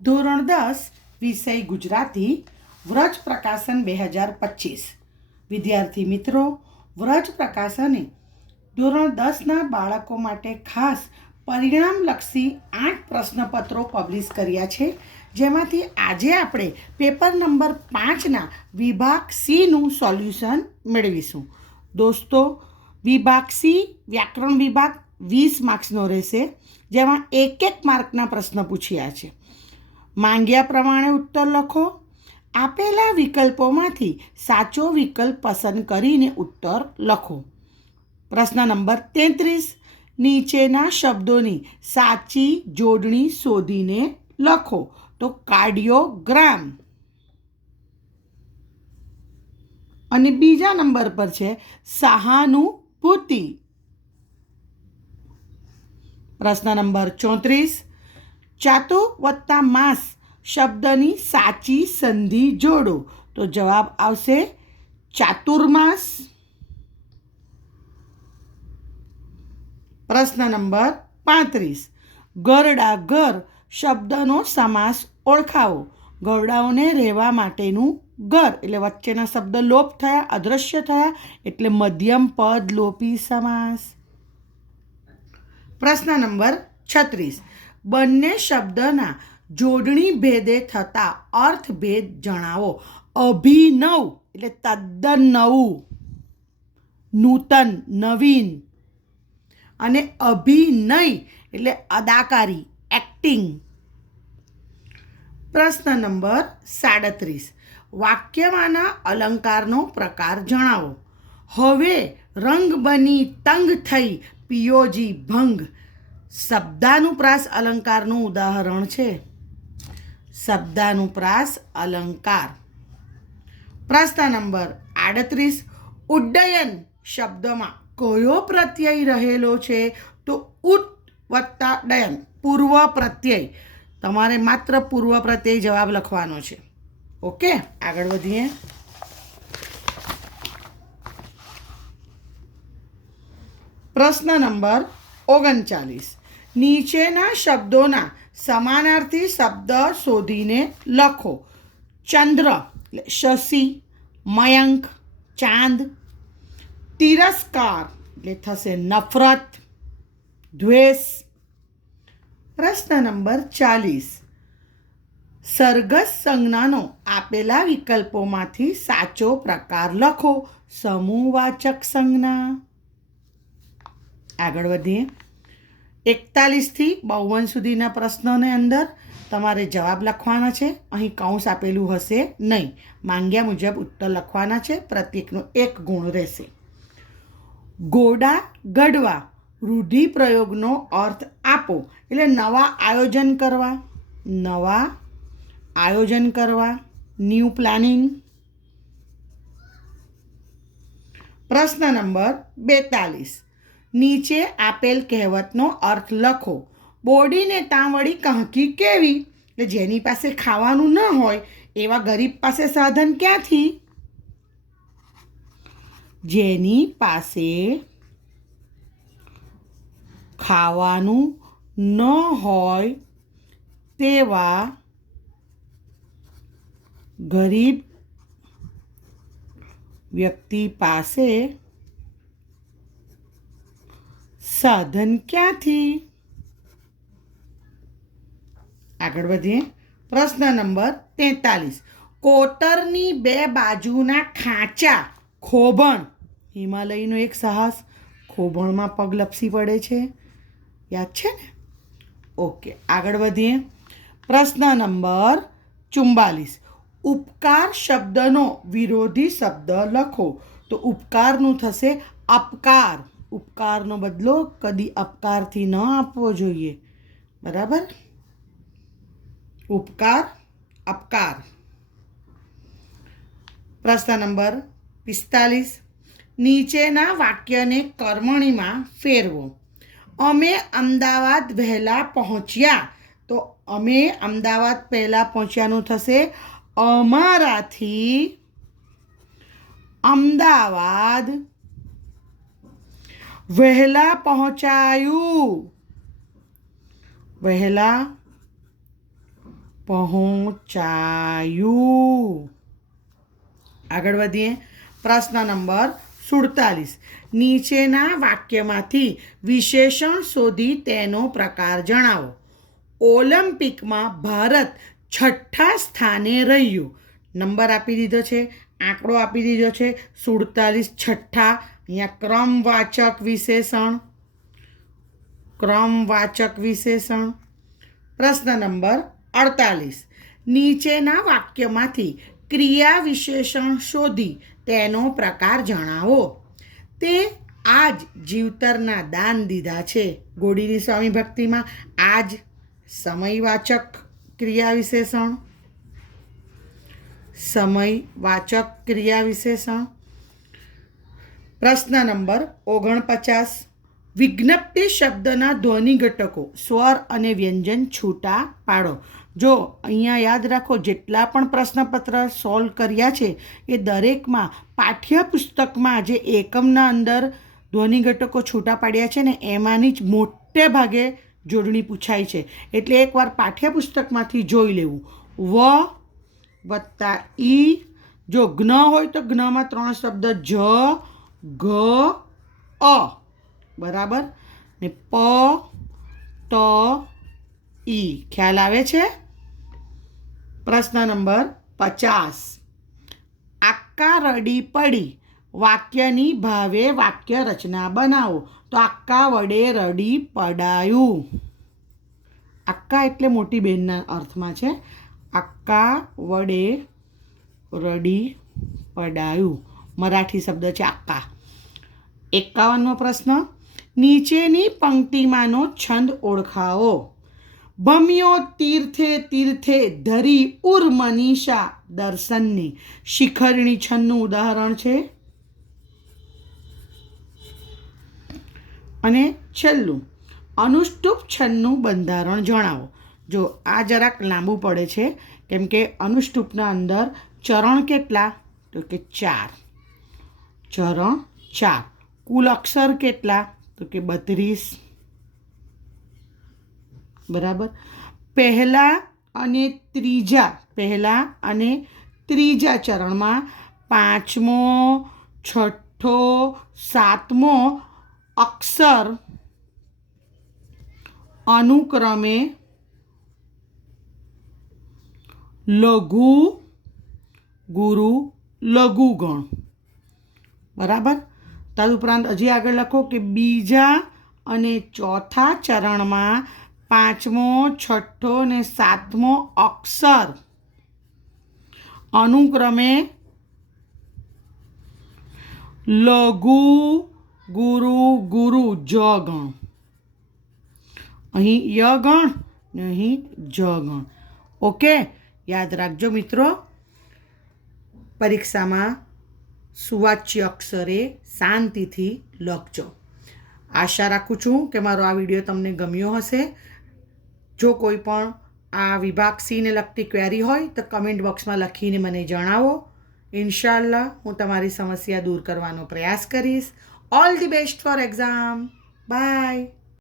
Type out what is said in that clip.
ધોરણ 10 વિષય ગુજરાતી વ્રજ પ્રકાશન 2025 વિદ્યાર્થી મિત્રો, વ્રજ પ્રકાશને ધોરણ 10ના બાળકો માટે ખાસ પરિણામલક્ષી 8 પ્રશ્નપત્રો પબ્લિશ કર્યા છે, જેમાંથી આજે આપણે પેપર નંબર 5ના વિભાગ સીનું સોલ્યુશન મેળવીશું. દોસ્તો, વિભાગ સી વ્યાકરણ વિભાગ 20 માર્ક્સનો રહેશે, જેમાં 1 માર્કના પ્રશ્ન પૂછ્યા છે. માંગ્યા પ્રમાણે ઉત્તર લખો. આપેલા વિકલ્પોમાંથી સાચો વિકલ્પ પસંદ કરીને ઉત્તર લખો. પ્રશ્ન નંબર 33, નીચેના શબ્દોની સાચી જોડણી શોધીને લખો. તો કાર્ડિયોગ્રામ. અને બીજા નંબર પર છે સહાનુભૂતિ. પ્રશ્ન નંબર 34, ચાતુ વત્તા માસ શબ્દની સાચી સંધિ જોડો. તો જવાબ આવશે ચાતુર્માસ. પ્રશ્ન નંબર 35, ગરડા ઘર શબ્દનો સમાસ ઓળખાવો. ગરડાઓને રહેવા માટેનું ઘર એટલે વચ્ચેના શબ્દ લોપ થયા, અદૃશ્ય થયા, એટલે મધ્યમ પદ લોપી સમાસ. પ્રશ્ન નંબર 36, બંને શબ્દના જોડણી ભેદે થતા અર્થભેદ જણાવો. અભિનવ એટલે તદ્દન નવું, નૂતન, નવીન. અને અભિનય એટલે અદાકારી, એક્ટિંગ. પ્રશ્ન નંબર 37, વાક્યમાંના અલંકારનો પ્રકાર જણાવો. હવે રંગ બની તંગ થઈ પિયોજી ભંગ શબ્દાનુપ્રાસ અલંકારનું ઉદાહરણ છે. શબ્દાનુપ્રાસ અલંકાર. પ્રશ્ન નંબર 38, ઉડ્ડયન શબ્દમાં કયો પ્રત્યય રહેલો છે? તો ઉત વત્તા ડયન, પૂર્વ પ્રત્યય. તમારે માત્ર પૂર્વ પ્રત્યય જવાબ લખવાનો છે. ઓકે, આગળ વધીએ. પ્રશ્ન નંબર 39, નીચેના શબ્દોના સમાનાર્થી શબ્દ શોધીને લખો. ચંદ્ર એટલે શશી, મયંક ચાંદ, તિરસ્કાર એટલે થશે નફરત, દ્વેષ. પ્રશ્ન નંબર 40, સરઘસ સંજ્ઞાનો આપેલા વિકલ્પોમાંથી સાચો પ્રકાર લખો. સમૂહવાચક સંજ્ઞા. આગળ વધીએ. 41 થી 52 સુધીના પ્રશ્નોની અંદર તમારે જવાબ લખવાના છે. અહીં કૌંસ આપેલું હશે નહીં. માંગ્યા મુજબ ઉત્તર લખવાના છે. પ્રત્યેકનો 1 ગુણ રહેશે. ગોડા ગઢવા રૂઢિપ્રયોગનો અર્થ આપો. એટલે નવા આયોજન કરવા, નવા આયોજન કરવા, ન્યૂ પ્લાનિંગ. પ્રશ્ન નંબર 42, નીચે આપેલ કહેવતનો અર્થ લખો. બોડીને તાંવળી કહકી કેવી. એટલે જેની પાસે ખાવાનું ન હોય એવા ગરીબ પાસે સાધન ક્યાંથી? જેની પાસે ખાવાનું ન હોય તેવા ગરીબ વ્યક્તિ પાસે સાધન ક્યાંથી? આગળ વધીએ. પ્રશ્ન નંબર 43, કોતરની 2 બાજુના ખાંચા ખોભણ. હિમાલયનો એક સાહસ, ખોભણમાં પગ લપસી પડે છે, યાદ છે ને? ઓકે, આગળ વધીએ. પ્રશ્ન નંબર 44, ઉપકાર શબ્દનો વિરોધી શબ્દ લખો. તો ઉપકારનું થશે અપકાર. ઉપકારનો બદલો કદી અપકારથી ન આપવો જોઈએ. બરાબર? ઉપકાર, અપકાર. પ્રશ્ન નંબર 45, નીચેના વાક્યને કર્મણીમાં ફેરવો. અમે અમદાવાદ વહેલા પહોંચ્યા. તો અમે અમદાવાદ પહેલાં પહોંચ્યાનું થશે અમારાથી અમદાવાદ વહેલા પહોંચાયું. વહેલા પહોંચાયું. આગળ વધીએ. પ્રશ્ન નંબર 47. નીચેના વાક્યમાંથી વિશેષણ શોધી તેનો પ્રકાર જણાવો. ઓલિમ્પિકમાં ભારત 6ઠ્ઠા સ્થાને રહ્યું. નંબર આપી દીધો છે, આંકડો આપી દીધો છે 47 છઠ્ઠા. અહીંયા ક્રમવાચક વિશેષણ. પ્રશ્ન નંબર 48. નીચેના વાક્યમાંથી ક્રિયા વિશેષણ શોધી તેનો પ્રકાર જણાવો. તે આજ જીવતરના દાન દીધા છે. ગોડીની સ્વામી ભક્તિમાં આજ સમયવાચક ક્રિયા વિશેષણ. પ્રશ્ન નંબર 49. વિજ્ઞપ્તિ શબ્દના ધ્વનિ ઘટકો સ્વર અને વ્યંજન છૂટા પાડો. જો અહીંયા યાદ રાખો, જેટલા પણ પ્રશ્નપત્ર સોલ્વ કર્યા છે એ દરેકમાં પાઠ્યપુસ્તકમાં જે એકમના અંદર ધ્વનિ ઘટકો છૂટા પાડ્યા છે ને એમાંની જ મોટે ભાગે જોડણી પૂછાય છે. એટલે એકવાર પાઠ્યપુસ્તકમાંથી જોઈ લેવું. વ વત્તા ઈ. જો જ્ઞ હોય તો જ્ઞમાં 3 શબ્દ જ, ઘ, અ. બરાબર ને પ, ત, ઈ. ખ્યાલ આવે છે? પ્રશ્ન નંબર 50. આક્કા રડી પડી વાક્યની ભાવે વાક્ય રચના બનાવો. તો આક્કા વડે રડી પડાયું. આક્કા એટલે મોટી બહેનના અર્થમાં છે. આક્કા વડે રડી પડાયું. મરાઠી શબ્દ છે આક્કા. 51મો પ્રશ્ન. નીચેની પંક્તિમાંનો છંદ ઓળખાવો. ભમ્યો તીર્થે તીર્થે ધરી ઉર મનીષા દર્શનની. શિખરણી છંદનું ઉદાહરણ છે. અને છેલ્લું, અનુષ્ટુપ છંદનું બંધારણ જણાવો. જો આ જરાક લાંબુ પડે છે કેમ કે અનુષ્ટુપના અંદર ચરણ કેટલા? તો કે 4. ચરણ 4. કુલ અક્ષર કેટલા? તો કે 32. બરાબર. પહેલા અને ત્રીજા ચરણમાં 5મો, 6ઠ્ઠો, 7મો અક્ષર અનુક્રમે લઘુ, ગુરુ, લઘુગણ. બરાબર. તદુપરાંત હજી આગળ લખો કે બીજા અને ચોથા ચરણમાં 5મો, 6ઠ્ઠો અને 7મો અક્ષર અનુક્રમે લઘુ, ગુરુ, જ ગણ. અહીં ય ગણ ને અહીં જ ગણ. ઓકે, યાદ રાખજો મિત્રો. પરીક્ષામાં સુવાચ્ય અક્ષરે શાંતિથી લખજો. આશા રાખું છું કે મારો આ વિડીયો તમને ગમ્યો હશે. જો કોઈ પણ આ વિભાગ સીને લગતી ક્વેરી હોય તો કમેન્ટ બોક્સમાં લખીને મને જણાવો. ઇન્શાઅલ્લાહ હું તમારી સમસ્યા દૂર કરવાનો પ્રયાસ કરીશ. All the best for exam. By.